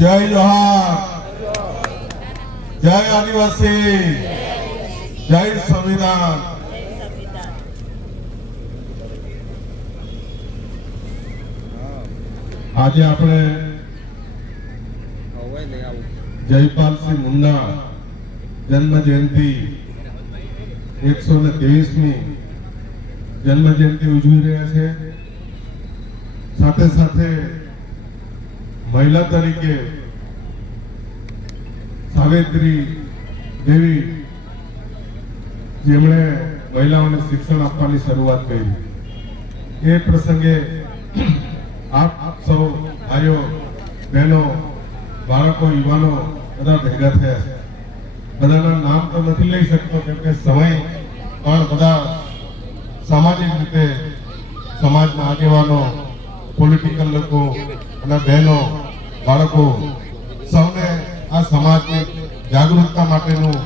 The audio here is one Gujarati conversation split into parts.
जय जोहार, जय आदिवासी, जय संविधान। आज આપણે જયપાલ સિંહ મુંડા જન્મ જયંતિ 123મી જન્મ જયંતિ ઉજવી રહ્યા છે। સાથે સાથે મહિલા તરીકે સાવિત્રી દેવી જેમણે મહિલાઓને શિક્ષણ આપવાની શરૂઆત કરી, એ પ્રસંગે આપ સૌ ભાઈઓ બહેનો બાળકો યુવાનો બધા ભેગા થયા છે। બધાના નામ તો નથી લઈ શકતો કેમ કે સમય, પણ બધા સામાજિક રીતે સમાજના આગેવાનો, પોલિટિકલ લોકો અને બહેનો બાળકો સૌને આ સમાજની જાગૃતતા માટેનું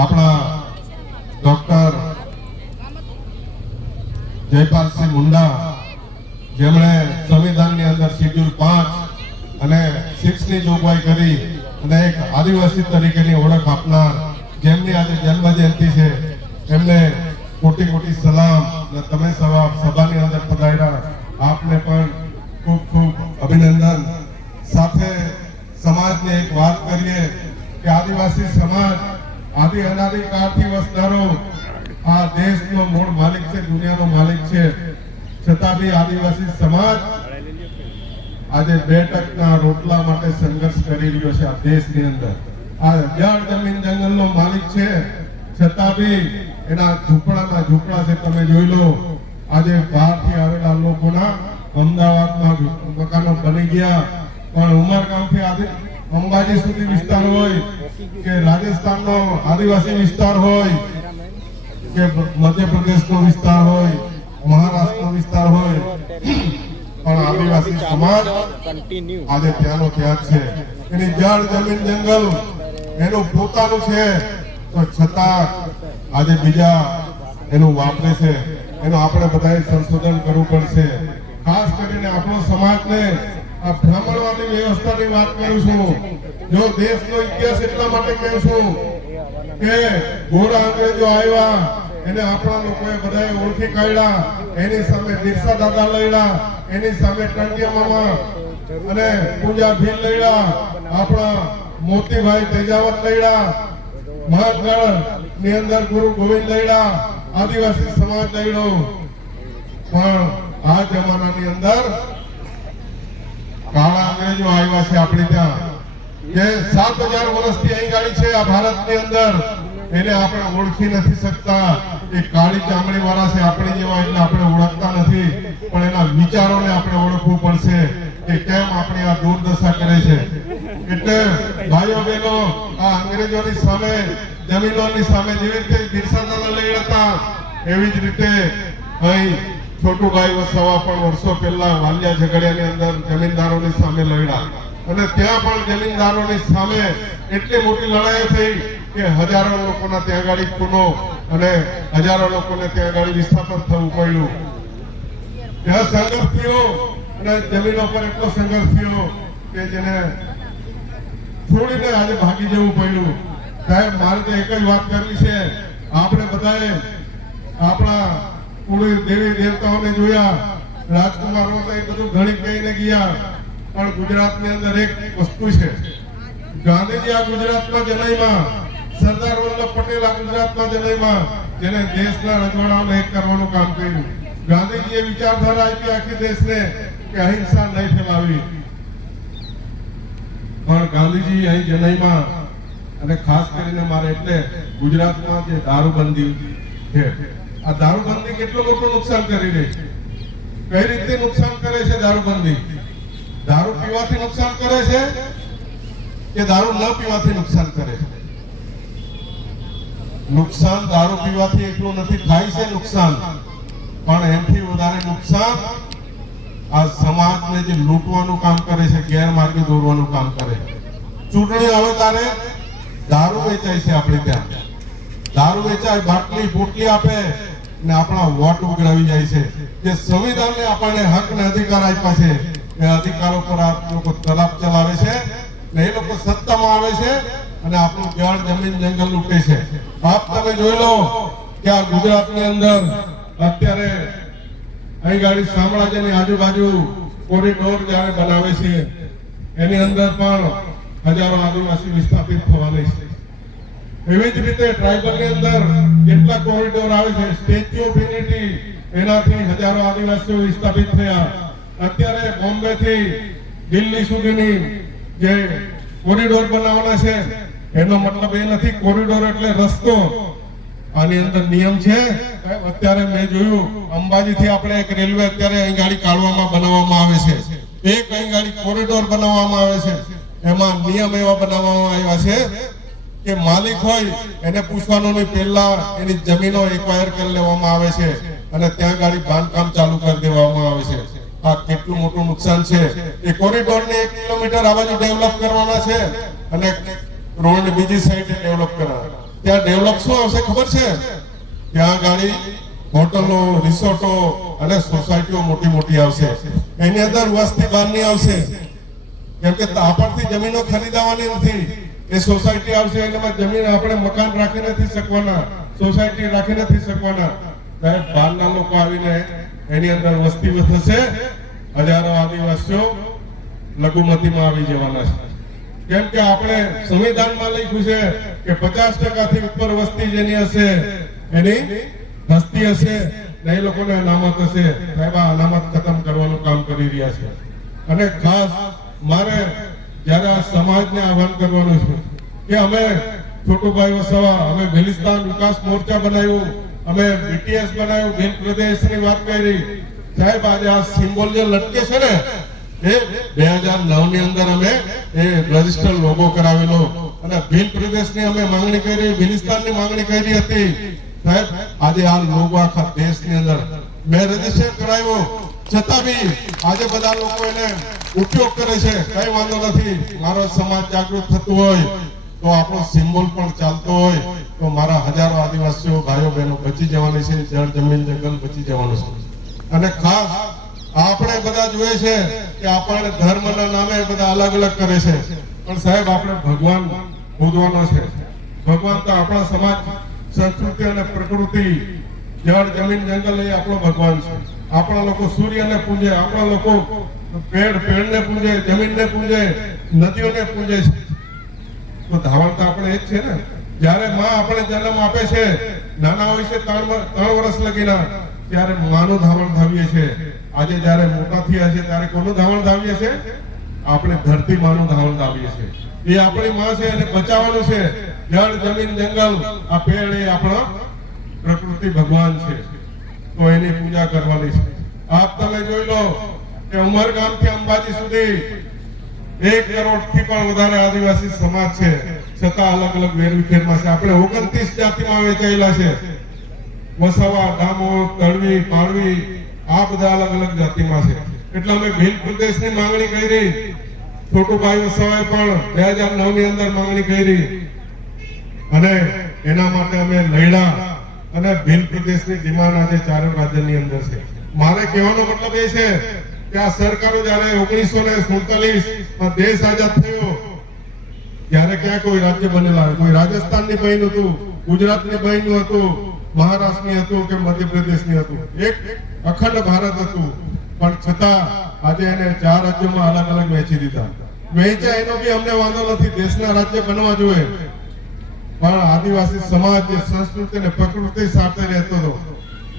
આપણા ડોક્ટર જયપાલ સિંહ મુંડા જેમણે સંવિધાનની અંદર શેડ્યુલ 5 અને 6 ની જોગવાઈ કરી અને એક આદિવાસી તરીકેની ઓળખ આપનાર જેમની આજે જન્મ જયંતિ છે, એમને કોટી કોટી સલામ। અને તમે સભાની અંદર પધાર્યા, આપને પણ ખૂબ ખૂબ અભિનંદન। સાથે સમાજને એક વાત કરીએ કે આદિવાસી સમાજ આદિ અનાદિકાળથી વસનારો આ દેશનો મૂળ માલિક છે, દુનિયાનો માલિક છે, છતાં બી આદિવાસી સમાજ આજે 2% રોટલા માટે સંઘર્ષ કરી રહ્યો છે। આ દેશની અંદર આ જળ જમીન જંગલનો માલિક છે, છતાં બી એના ઝૂંપડાના ઝૂંપડા છે। તમે જોઈ લો, આજે બહારથી આવેલા લોકોના અમદાવાદમાં મકાનો બની ગયા, પણ ઉમરગામથી આજે અંબાજી સુધી વિસ્તાર હોય કે રાજસ્થાનનો આદિવાસી વિસ્તાર હોય કે મધ્યપ્રદેશનો વિસ્તાર હોય, મહારાષ્ટ્રનો વિસ્તાર હોય, પણ આદિવાસી સમાજ આજે ત્યાંનો ત્યાં છે। એની જળ જમીન જંગલ એનું પોતાનું છે, તો છતાં આજે બીજા એનું વાપરે છે। એનું આપણે બધાએ સંશોધન કરવું પડશે। ખાસ કરીને આપણો સમાજને આ બ્રાહ્મણવાદી વ્યવસ્થાની વાત કરું છું। જો દેશનો ઇતિહાસ એટલા માટે કહું છું કે ગોરા અંગ્રેજો આવ્યા, એને આપણા લોકોએ બધાએ ઓળખી કાઢ્યા, એની સામે બિરસા દાદા લડ્યા, એની સામે ટંટિયા મામા અને પૂજા ભીલ લડ્યા, આપણા મોતીભાઈ તેજાવત લડ્યા, મહાગઢ ની અંદર ગુરુ ગોવિંદ લડ્યા, આદિવાસી સમાજ લડ્યો। પણ આ જમાનાની અંદર કાળા અંગ્રેજો આવ્યા છે આપણે ત્યાં, જે 7000 વર્ષથી અહીં ગાડી છે આ ભારતની અંદર, એને આપણે ઓળખી નથી શકતા। એ કાળી ચામડી વાળા છે આપણી જેવા, એટલે આપણે ઓળખતા નથી, પણ એના વિચારોને આપણે ઓળખવું પડશે કે કેમ આપણે આ દુર્દશા કરે છે। એટલે ભાઈઓ બહેનો, આ અંગ્રેજોની સામે, જમીનોની સામે જેવી રીતે બિરસા દાદા લડ્યા હતા, એવી જ રીતે અહીં છોટુભાઈ વસાવા પણ વર્ષો પહેલા વાલિયા ઝઘડિયાની અંદર જમીનદારોની સામે લડ્યા, અને ત્યાં પણ જમીનદારોની સામે એટલી મોટી લડાઈ થઈ કે હજારો લોકોના ત્યાં ગાડી ખૂનો અને હજારો લોકોને ત્યાં ગાડી વિસ્થાપન થવું પડ્યું। ત્યાં સંઘર્ષ થયો અને જમીનો પર એટલો સંઘર્ષ થયો કે જેને છોડીને આજે ભાગી જવું પડ્યું। સાહેબ, મારે તો એક જ વાત કરવી છે, આપણે બધાએ આપણા પૂરી દેવી દેવતાઓને જોયા, રાજકુમારો તો એ બધું ઘણી કહીને ગયા, પણ ગુજરાતની અંદર એક વસ્તુ છે, ગાંધીજી આ ગુજરાતમાં જન્મ્યા, સરદાર વલ્લભ પટેલ આ ગુજરાતમાં જન્મ્યા, જેને દેશના રજવાડાઓને એક કરવાનું કામ કર્યું। ગાંધીજીએ વિચારધારા આપી આખી દેશને કે અહિંસા નહીં ફેલાવી, પણ ગાંધીજી અહીં જન્મ્યા। અને ખાસ કરીને મારે એટલે ગુજરાતમાં જે દારૂબંધી છે, આ દારૂબંધી કેટલું મોટું નુકસાન કરી રહી છે। કઈ રીતે નુકસાન કરે છે દારૂબંધી? દારૂ પીવાથી નુકસાન કરે છે કે દારૂ ન પીવાથી નુકસાન કરે છે? નુકસાન દારૂ પીવાથી એટલું નથી, થાય છે નુકસાન, પણ એનાથી વધારે નુકસાન આ સમાજને જે લૂંટવાનું કામ કરે છે, ગેરમાર્ગે દોરવાનું કામ કરે છે। ચૂંટણી આવે ત્યારે દારૂ વેચાય છે, આપણે ત્યાં દારૂ વેચાય, બાટલી પોટલી આપે ને આપણા વોટ ઉઘરાવી જાય છે। જે સંવિધાનને આપણને હક ને અધિકાર આપ્યા છે, એ અધિકારો પર આ લોકો તલાપ ચલાવે છે। ને એ લોકો સત્તામાં આવે છે અને આપણું જળ જમીન જંગલ લૂંટે છે. આપ તમે જોઈ લો કે આ ગુજરાતની અંદર અત્યારે અહીં ગાડી શામળાજીની આજુબાજુ કોરિડોર જ્યારે બનાવે છે એની અંદર પણ હજારો આદિવાસી વિસ્થાપિત થવાની છે. એવી જ રીતે ટ્રાઇબલની અંદર કેટલા કોરિડોર આવે છે. સ્ટેચ્યુ ઓફ યુનિટી એનાથી હજારો આદિવાસીઓ વિસ્થાપિત થયા. અત્યારે બોમ્બે થી દિલ્હી સુધીની જે કોરિડોર બનાવવાના છે એનો મતલબ એ નથી કોરિડોર એટલે રસ્તો. આની અંદર નિયમ છે. અત્યારે મેં જોયું અંબાજી થી આપણે એક રેલવે અત્યારે અહીં ગાડી કાઢવામાં બનાવવામાં આવે છે. એક અહીં ગાડી કોરિડોર બનાવવામાં આવે છે. એમાં નિયમ એવા બનાવવામાં આવ્યા છે કે માલિક હોય એને પૂછવાનું નહીં, પહેલા એની જમીનો એક્વાયર કરી લેવામાં આવે છે અને ત્યાં ગાડી બાંધકામ ચાલુ કરી દેવામાં આવે છે. આ કેટલું મોટું નુકસાન છે. એ કોરિડોર ને 1 કિલોમીટર આ બાજુ ડેવલપ કરવાના છે અને રોડ બીજી સાઈડે ડેવલપ કરવાના. ત્યાં ડેવલપ શું આવશે ખબર છે? ત્યાં ગાડી હોટલો, રિસોર્ટો અને સોસાયટીઓ મોટી મોટી આવશે. એની અંદર વસ્તી બહારની આવશે કેમ કે આપણથી જમીનો ખરીદવાની નથી. એ સોસાયટી આવશે એમાં જમીન આપણે મકાન રાખી નથી શકવાના, સોસાયટી રાખી નથી શકવાના. સાહેબ બહારના લોકો આવીને એની અંદર વસ્તી થશે. હજારો આદિવાસીઓ લઘુમતીમાં આવી જવાના છે. કેમ કે આપણે સંવિધાનમાં લખ્યું છે કે 50% થી ઉપર વસ્તી જેની હશે એની વસ્તી હશે ને એ લોકોને અનામત હશે. સાહેબ આ અનામત ખતમ કરવાનું કામ કરી રહ્યા છે. અને ખાસ મારે જ્યારે આ સમાજને આહવાન કરવાનું છે કે અમે છોટુભાઈ વસાવા, અમે ભીલિસ્તાન વિકાસ મોરચા બનાવ્યું, અમે બીટીએસ બનાવ્યું, ભીલ પ્રદેશની વાત કરી. સાહેબ આજે આ સિમ્બોલ જે લટકે છે ને એ 2009 ની અંદર અમે એ રજિસ્ટર લોગો કરાવેલો અને ભીલ પ્રદેશની અમે માંગણી કરી, ભીલિસ્તાનની માંગણી કરી હતી. સાહેબ આજે આ લોગો આખા દેશની અંદર મેં રજિસ્ટર કરાવ્યો, છતાં બી આજે બધા લોકો એને ઉપયોગ કરે છે. કઈ વાંધો નથી. મારો સમાજ જાગૃત થતું હોય તો આપણો સિમ્બોલ પણ ચાલતો હોય તો મારા હજારો આદિવાસીઓ ભાઈઓ બહેનો બચી જવાની છે. જળ જમીન જંગલ બચી જવાનું છે. અને ખાસ આપણે બધા જોઈએ છે કે આપણે ધર્મના નામે બધા અલગ અલગ કરે છે, પણ સાહેબ આપણે ભગવાન પૂજવાનો છે. ભગવાન તો આપણા સમાજ, સંસ્કૃતિ અને પ્રકૃતિ, જળ જમીન જંગલ એ આપણો ભગવાન છે. આપણા લોકો સૂર્યને પૂજે, આપણા લોકો પેડને પૂજે, જમીનને પૂજે, નદીઓને પૂજે છે. તો ધાવણ તો આપણે એ જ છે ને. જ્યારે માં આપણે જન્મ આપે છે, નાના હોય છે 3 વર્ષ લગીના, ત્યારે માનું ધાવણ ધાવીએ છે. આજે જ્યારે મોટા થયા છે ત્યારે કોનું ધાવણ ધાવીએ છે? આપણે ધરતી માનું ધાવણ ધાવીએ છે. એ આપણી માં છે એને બચાવવાનું છે. જળ જમીન જંગલ આ પેડ એ આપણા પ્રકૃતિ ભગવાન છે, તો એની પૂજા કરવાની છે. આપ તમે જોઈ લો કે ઉમરગામ થી અંબાજી સુધી 1 કરોડ થી પણ વધારે આદિવાસી સમાજ છે, છતાં અલગ અલગ વેરવિખેરમાં છે. આપણે 29 જાતિમાં વહેંચાયેલા છે. વસાવા, ડામોર, તળવી, પાળવી આ બધા અલગ અલગ જાતિમાં છે. એટલે અમે ભીલ પ્રદેશની માંગણી કરી. છોટુભાઈ વસાવાએ પણ 2009 ની અંદર માંગણી કરી અને એના માટે અમે લડ્યા અને ભીલ પ્રદેશની ડિમાન્ડ આજે 4 રાજ્યની અંદર છે. મારે કહેવાનો મતલબ એ છે કે આ સરકારો જ્યારે 1947 માં દેશ આઝાદ થયો ત્યારે ક્યાં કોઈ રાજ્ય બનેલા? કોઈ રાજસ્થાનની બહેન હતું, ગુજરાતની બહેન હતું, મહારાષ્ટ્રની હતું કે મધ્યપ્રદેશની હતું. એક અખંડ ભારત હતું. પણ છતાં આજે એને 4 રાજ્યોમાં અલગ અલગ વહેંચી દીધા. વહેંચ્યા એનો બી અમને વાંધો નથી, દેશના રાજ્ય બનવા જોઈએ. પણ આદિવાસી સમાજ જે સંસ્કૃતિ અને પ્રકૃતિ સાથે રહેતો હતો.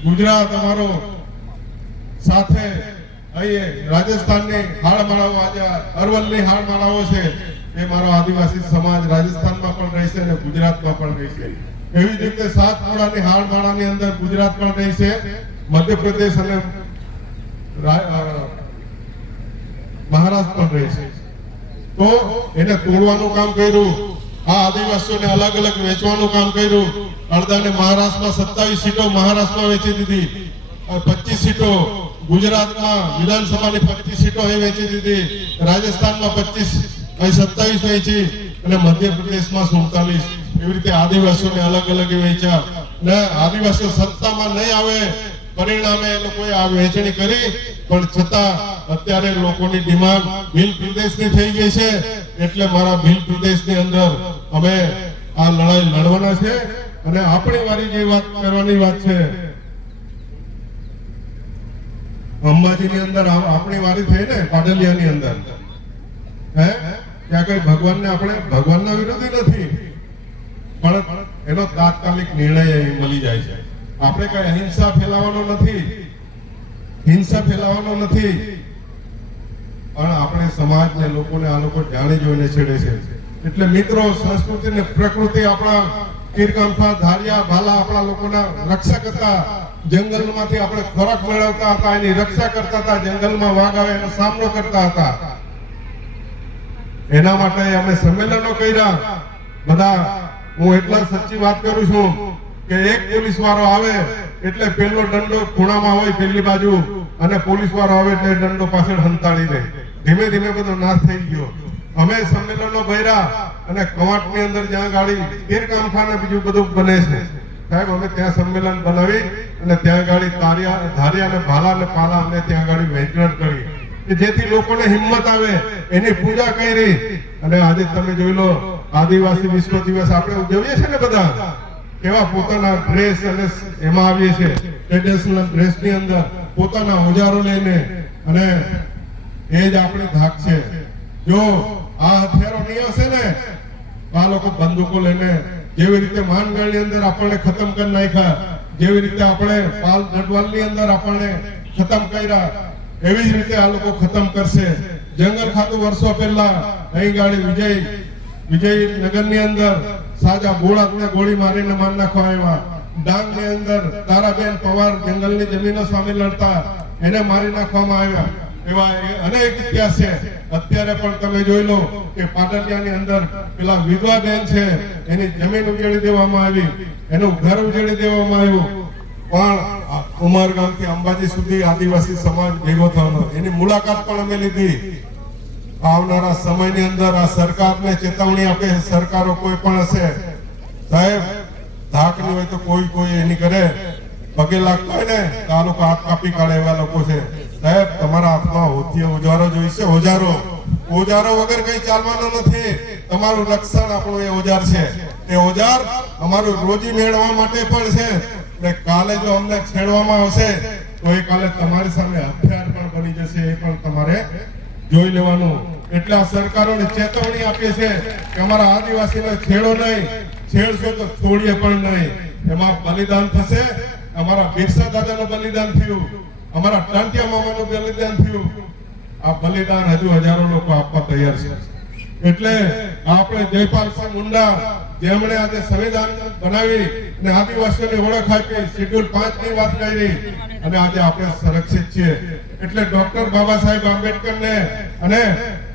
ગુજરાત અમારો સાથે અહીં રાજસ્થાનની હાડમાળાઓ, આજે અરવલ્લીની હાડમાળાઓ છે, એ મારો આદિવાસી સમાજ રાજસ્થાનમાં પણ રહેશે અને ગુજરાતમાં પણ રહેશે. એવી જ રીતે સાતપુડાની હાડમાળાની અંદર ગુજરાત પણ રહેશે, મધ્યપ્રદેશ અને મહારાષ્ટ્ર પણ રહેશે. તો એને તોડવાનું કામ કર્યું. આ આદિવાસીઓને અલગ અલગ વેચવાનું કામ કર્યું. અડધાને મહારાષ્ટ્રમાં 27 સીટો મહારાષ્ટ્રમાં વેચી દીધી, 25 સીટો ગુજરાતમાં વિધાનસભાની 25 સીટો એ વેચી દીધી, રાજસ્થાનમાં 27 વેચી અને મધ્યપ્રદેશમાં 47. એવી રીતે આદિવાસીઓને અલગ અલગ વેચ્યા. ને આદિવાસીઓ સત્તામાં નહીં આવે પરિણામે એ લોકોએ આ વહેંચણી કરી, પણ છતાં અત્યારે લોકોની ડિમાન્ડ ભીલ પ્રદેશની થઈ ગઈ છે. એટલે મારા ભીલ પ્રદેશની અંદર અમે આ લડાઈ લડવાના છે. અને આપણી વારી જે વાત કરવાની વાત છે, અંબાજીની અંદર આપણી વારી થઈ ને, પાટલિયાની અંદર ત્યાં કઈ ભગવાનને આપણે ભગવાનના વિરોધી નથી, પણ એનો તાત્કાલિક નિર્ણય મળી જાય છે. આપણે કઈ અહિંસા ફેલાવવાનો નથી, હિંસા ફેલાવવાનો નથી, પણ આપણે સમાજને લોકોને આ લોકો જાણી જોઈને છેડે છે. એટલે મિત્રો, સંસ્કૃતિ ને પ્રકૃતિ આપણા તીરકામઠા, ધારિયા, ભાલા આપણા લોકોના રક્ષક હતા. જંગલમાંથી આપણે ખોરાક મેળવતા હતા, એની રક્ષા કરતા હતા. જંગલમાં વાઘ આવે એનો સામનો કરતા હતા. એના માટે અમે સંમેલનો કર્યા બધા. હું એટલા સચ્ચી વાત કરું છું કે એક પોલીસ વાળો આવે એટલે પેલો દંડો ખૂણામાં હોય પેલી બાજુ, અને પોલીસ વાળો આવે એટલે દંડો પાછળ હંતાડી દે. ધીમે ધીમે બધો નાશ થઈ ગયો. અમે સંમેલનો ભર્યા અને કવાંટની અંદર જ્યાં ગાડી તીરકામઠા ને બીજું બધું બને છે સાહેબ, અમે ત્યાં સંમેલન બનાવી અને ત્યાં ગાડી ધારિયા અને ભાલા અને પાલા અમે ત્યાં ગાડી વહેંચણ કરી કે જેથી લોકોને હિંમત આવે, એની પૂજા કરી. અને આજે તમે જોઈ લો, આદિવાસી વિશ્વ દિવસ આપણે ઉજવીએ છીએ ને બધા, કેવા પોતાના ડ્રેસ અને એમાં આવીએ છીએ ટ્રેડિશનલ ડ્રેસની અંદર પોતાના ઓજારો લઈને, અને એ જ આપણી ધાક છે. જો આ હથિયારો નહીં હશે ને, આ લોકો બંદૂકો લઈને જેવી રીતે માનગઢની અંદર આપણને ખતમ કરી નાખ્યા, જેવી રીતે આપણે પાલ ગઢવાલની અંદર આપણને ખતમ કર્યા, એવી જ રીતે આ લોકો ખતમ કરશે. જંગલ ખાતું વર્ષો પહેલા અહીં ગાડી વિજયનગરની અંદર સાજા બોળાતને ગોળી મારીને માર નાખવા આવ્યા. ડાંગની અંદર તારાબેન પવાર જંગલની જમીનો સામે લડતા, એને મારી નાખવામાં આવ્યા. એવા અનેક ઇતિહાસ છે. અત્યારે પણ તમે જોઈ લો કે પાટલિયાની અંદર પેલા વિધવા બેન છે, એની જમીન ઉજેડી દેવામાં આવી, એનું ઘર ઉજેડી દેવામાં આવ્યું. પણ ઉમરગામથી અંબાજી સુધી આદિવાસી સમાજ ભેગો થવાનો, એની મુલાકાત પણ અમે લીધી. આવનારા સમયની અંદર આ સરકારને ચેતવણી આપે, સરકારો કોઈ પણ હશે સાહેબ, ધાકની હોય તો કોઈ એની કરે, પગે લાગતો હોય ને તો આ લોકો હાથ કાપી કાઢે એવા લોકો છે સાહેબ. તમારા હાથમાં ઓજારો જોઈશે, ઓજારો વગર કઈ ચાલવાનું નથી. તમારું રક્ષણ આપણું એ ઓજાર છે. એ ઓજાર અમારું રોજી મેળવવા માટે પણ છે. ને કાલે જો અમને છેડવામાં આવશે તો એ કાલે તમારી સામે હથિયાર પણ બની જશે, એ પણ તમારે જોઈ લેવાનું. એટલે આ સરકારોને ચેતવણી આપીએ છે કે અમારા આદિવાસીને છેડો નહીં, છેડશો તો છોડીએ પણ નહીં. એમાં બલિદાન થશે. અમારા બિરસા દાદાનું બલિદાન થયું, અમારા ટાંટિયા મામાનું બલિદાન થયું. આ બલિદાન હજુ હજારો લોકો આપવા તૈયાર છે. એટલે આપણે જયપાલસિંહ મુંડા જેમણે આજે સંવિધાન બનાવી અને આદિવાસીઓની ઓળખ આપી, શેડ્યુલ 5 ની વાત કરી, અને આજે આપણે સંરક્ષિત છીએ. એટલે ડોક્ટર બાબા સાહેબ આંબેડકરને અને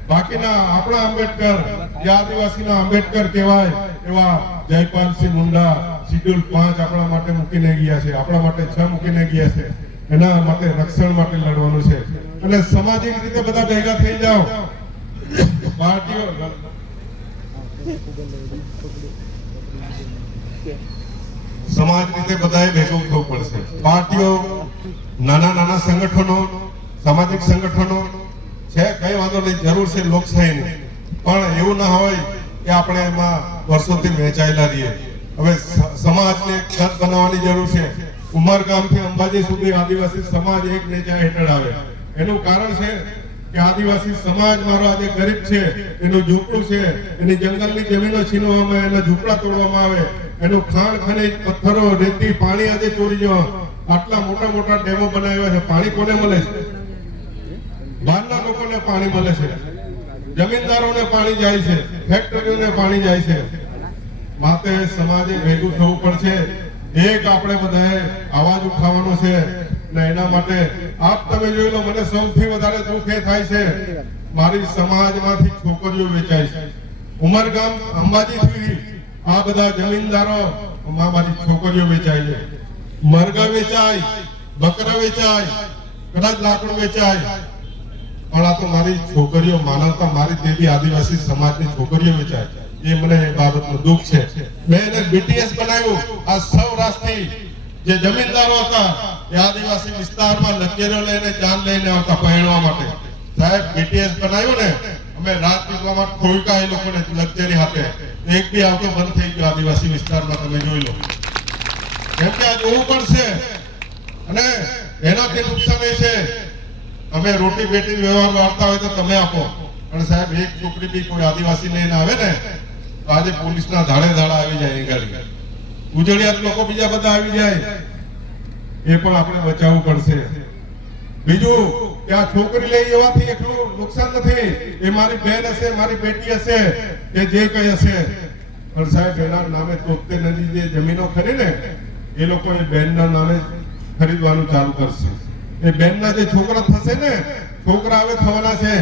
બાકીના આપણા આંબેડકર, જે આદિવાસીના આંબેડકર કહેવાય એવા જયપાલસિંહ મુંડા શેડ્યુલ 5 આપણા માટે મૂકીને ગયા છે, આપણા માટે 6 મૂકીને ગયા છે. એના માટે રક્ષણ માટે લડવાનું છે. અને સામાજિક રીતે બધા ભેગા થઈ જાઓ. પાર્ટીઓ સમાજ રીતે બધાએ ભેગું થવું પડશે. પાર્ટીઓ, નાના સંગઠનો, સામાજિક સંગઠનો છે, કઈ વાંધો નહીં, જરૂર છે લોકશાહીની, પણ એવું ના હોય કે આપણે એમાં વર્ષોથી વહેંચાયેલા રહીએ. હવે સમાજને છત બનાવવાની જરૂર છે. ઉમરગામથી અંબાજી સુધી આદિવાસી સમાજ એક નેજા હેઠળ આવે. એનું કારણ છે કે આદિવાસી સમાજ મારો આજે ગરીબ છે, એનું ઝૂંપડું છે, એની જંગલની જમીનો છીનવામાં, એના ઝૂંપડા તોડવામાં આવે, એનું ખાણ ખનીજ, પથ્થરો, રેતી, પાણી આજે ચોરી જવા. આટલા મોટા ડેમો બનાવ્યા છે. પાણી કોને મળે છે? બહારના લોકોને પાણી મળે છે, જમીનદારોને પાણી જાય છે, ફેક્ટરીઓને પાણી જાય છે. માટે સમાજે ભેગું થવું પડશે. એક આપણે બધાએ અવાજ ઉઠાવવાનો છે. ને એના માટે આપ તમે જોઈ લો, મને સૌથી વધારે દુઃખ એ થાય છે, મારી સમાજમાંથી છોકરીઓ વેચાય છે. ઉમરગામ અંબાજીથી આ બધા જમીનદારો મારી છોકરીઓ વેચાય છે. મરઘા વેચાય, બકરા વેચાય, કદાચ લાકડું વેચાય, પણ આ તો મારી છોકરીઓ, માનવતા મારી દેવી આદિવાસી સમાજની છોકરીઓ વેચાય. એ મને એ બાબતનું દુઃખ છે. મેં એને BTS બનાવ્યું. આ સૌરાષ્ટ્રથી જે જમીનદારો હતા એ આદિવાસી વિસ્તારમાં લક્ઝરીઓ લઈને જાન લઈને આવતા પહેરવા માટે. સાહેબ બીટીએસ બનાવ્યું ને, અમે રાજપીપળામાં ખોઈકા એ લોકોને લક્ઝરી હાથે એક બી આવતો બંધ થઈ ગયો આદિવાસી વિસ્તારમાં. તમે જોઈ લો, કેમ કે આ જોવું પડશે. અને એનાથી નુકસાન એ છે, અમે રોટી બેટી વ્યવહાર વાળતા હોય તો તમે આપો, પણ સાહેબ એક છોકરી બી કોઈ આદિવાસી લઈને આવે ને તો આજે પોલીસના ધાડે ધાડા આવી જાય. એ ગાડી ઉજળિયાત લોકો બીજા બધા આવી જાય, એ પણ આપણે બચાવવું પડશે. બીજું કે આ છોકરી લઈ એવાથી એટલું નુકસાન નથી. એ મારી બહેન હશે, મારી બેટી હશે, કે જે કઈ હશે, પણ સાહેબ એના નામે 73 નદી જે જમીનો ખરી ને એ લોકો એ બહેનના નામે ખરીદવાનું ચાલુ કરશે. એ બહેનના જે છોકરા થશે ને, છોકરા હવે થવાના છે.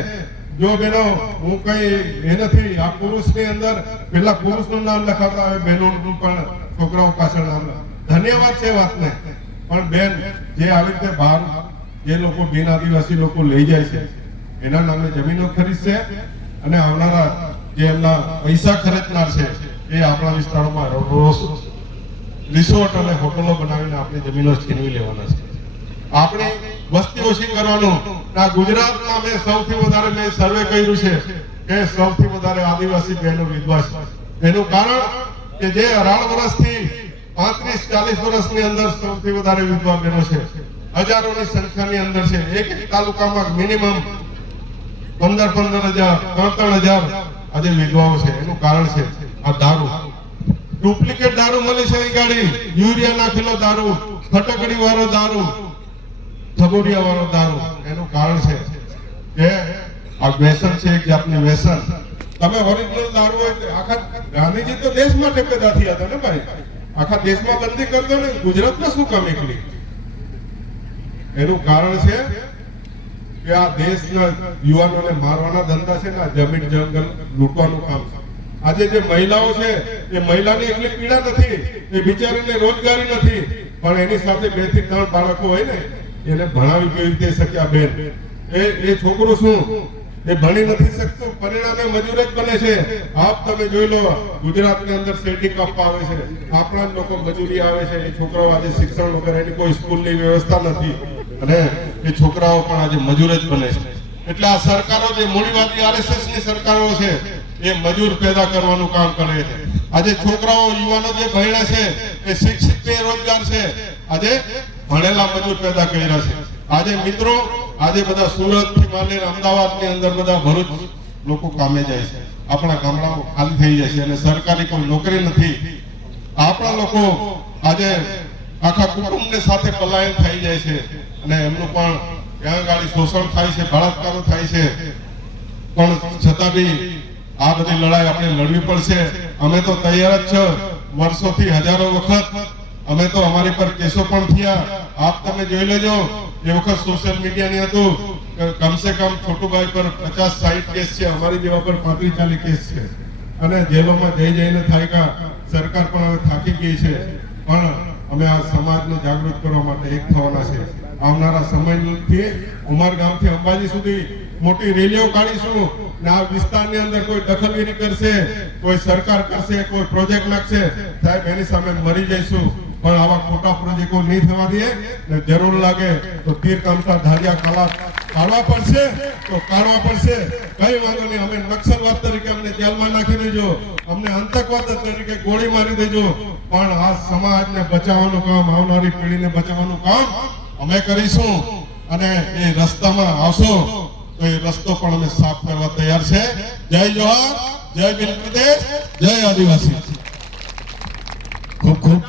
જો બેનો હું કઈ એ નથી, આ પુરુષની અંદર પેલા પુરુષનું નામ લખાતા હવે બહેનોનું પણ છોકરાઓ પાછળ નામ. ધન્યવાદ છે વાતને, પણ બેન જે આવી રીતે બહાર જે લોકો બિન આદિવાસી લોકો લઈ જાય છે એના નામે જમીનો ખરીદશે અને આવનારા જે એમના પૈસા ખર્ચનાર છે એ આપણા વિસ્તારોમાં રિસોર્ટ અને હોટલો બનાવીને આપણી જમીનો છીનવી લેવાના છે. આપણે વસ્તી ઓછી કરવાનું. આ ગુજરાતમાં મેં સૌથી વધારે મેં સર્વે કર્યું છે કે સૌથી વધારે આદિવાસી બહેનો વિધવા છે. એનું કારણ કે જે 18 વર્ષથી 35-40 વર્ષની અંદર સૌથી વધારે વિધવા બહેનો છે. હજારોની સંખ્યાની અંદર છે. એક તાલુકામાં મિનિમમ 15,000 3,000 આજે વિધવાઓ છે. એનું કારણ છે આ દારૂ, ડુપ્લિકેટ દારૂ મળી છે. ગાડી યુરિયા નાખેલો દારૂ, ફટકડી વાળો દારૂ, થબોરિયા વાળો દારૂ. એનું કારણ છે કે આ વ્યસન છે, એક જાતની વ્યસન. તમે ઓરિજિનલ દારૂ હોય, આખા ગાંધીજી તો દેશ માટે પેદા થયા હતા ને ભાઈ, આખા દેશમાં બંધી કરી દો ને, ગુજરાતમાં શું કામ એકલી? એનું કારણ છે કે આ દેશના યુવાનોને મારવાના ધંધા છે ને, આ જમીન જંગલ લૂંટવાનું કામ છે. આજે જે મહિલાઓ છે એ મહિલાની એટલી પીડા નથી, એ બિચારીને રોજગારી નથી, પણ એની સાથે 2 થી 3 બાળકો હોય ને એને ભણાવી કેવી રીતે શક્યા બેન? એ છોકરો શું એ ભણી નથી શકતું, પરિણામે મજૂર જ બને છે. આપ તમે જોઈ લો, ગુજરાતની અંદર શેરડી કાપવા આવે છે, આપણા લોકો મજૂરી આવે છે. એ છોકરાઓ આજે શિક્ષણ વગર, એની કોઈ સ્કૂલની વ્યવસ્થા નથી અને એ છોકરાઓ પણ આજે મજૂર જ બને છે. એટલે આ સરકારો જે મૂડીવાદી RSS ની સરકારો છે એ મજૂર પેદા કરવાનું કામ કરે છે. આજે છોકરાઓ યુવાનો જે ભણ્યા છે એ શિક્ષિત બેરોજગાર છે, આજે ભણેલા મજૂર પેદા કર્યા છે. આજે મિત્રો આજે બધા સુરત થી માંડીને અમદાવાદ ની અંદર બધા ભરૂચ લોકો કામે જાય છે. આપણા ગામડાઓ ખાલી થઈ જાય છે અને સરકારી કોઈ નોકરી નથી. આપણા લોકો આજે આખા કુટુંબને સાથે પલાયન થઈ જાય છે અને એમનું પણ ત્યાં ગાડી શોષણ થાય છે, બળાત્કારો થાય છે. પણ છતાં બી આ બધી લડાઈ આપણે લડવી પડશે. અમે તો તૈયાર જ છે. વર્ષોથી હજારો વખત અમે તો અમારી પર કેસો પણ થયા. આપ તમે જોઈ લેજો, એ વખત સોશિયલ મીડિયાની હતું કમસે કમ છોટુભાઈ પર 50-60 કેસ છે, અમારી જેવા પર 35-40 કેસ છે અને જેલોમાં જઈને થાક્યા. સરકાર પણ હવે થાકી ગઈ છે, પણ અમે આ સમાજને જાગૃત કરવા માટે એક થવાના છે. આવનારા સમયથી ઉમરગામથી અંબાજી સુધી મોટી રેલીઓ કાઢીશું ને આ વિસ્તારની અંદર કોઈ દખલગીરી કરશે, કોઈ સરકાર કરશે, કોઈ પ્રોજેક્ટ નાખશે, સાહેબ એની સામે મરી જઈશું. પણ આવા ખોટા પ્રોજેક્ટો નહીં થવા દે ને જરૂર લાગે તો તીર કામતા ધારિયા કલા કાઢવા પડશે તો કાઢવા પડશે. કઈ વાંધો નહીં, અમે નક્સલવાદ તરીકે અમને જેલમાં નાખી દેજો, અમને આતંકવાદ તરીકે ગોળી મારી દેજો, પણ આ સમાજને બચાવવાનું કામ, આવનારી પેઢીને બચાવવાનું કામ અમે કરીશું. અને એ રસ્તામાં આવશો તો એ રસ્તો પણ અમે સાફ કરવા તૈયાર છે. જય જોહાર, જય ભીલ પ્રદેશ, જય આદિવાસી. ખૂબ ખૂબ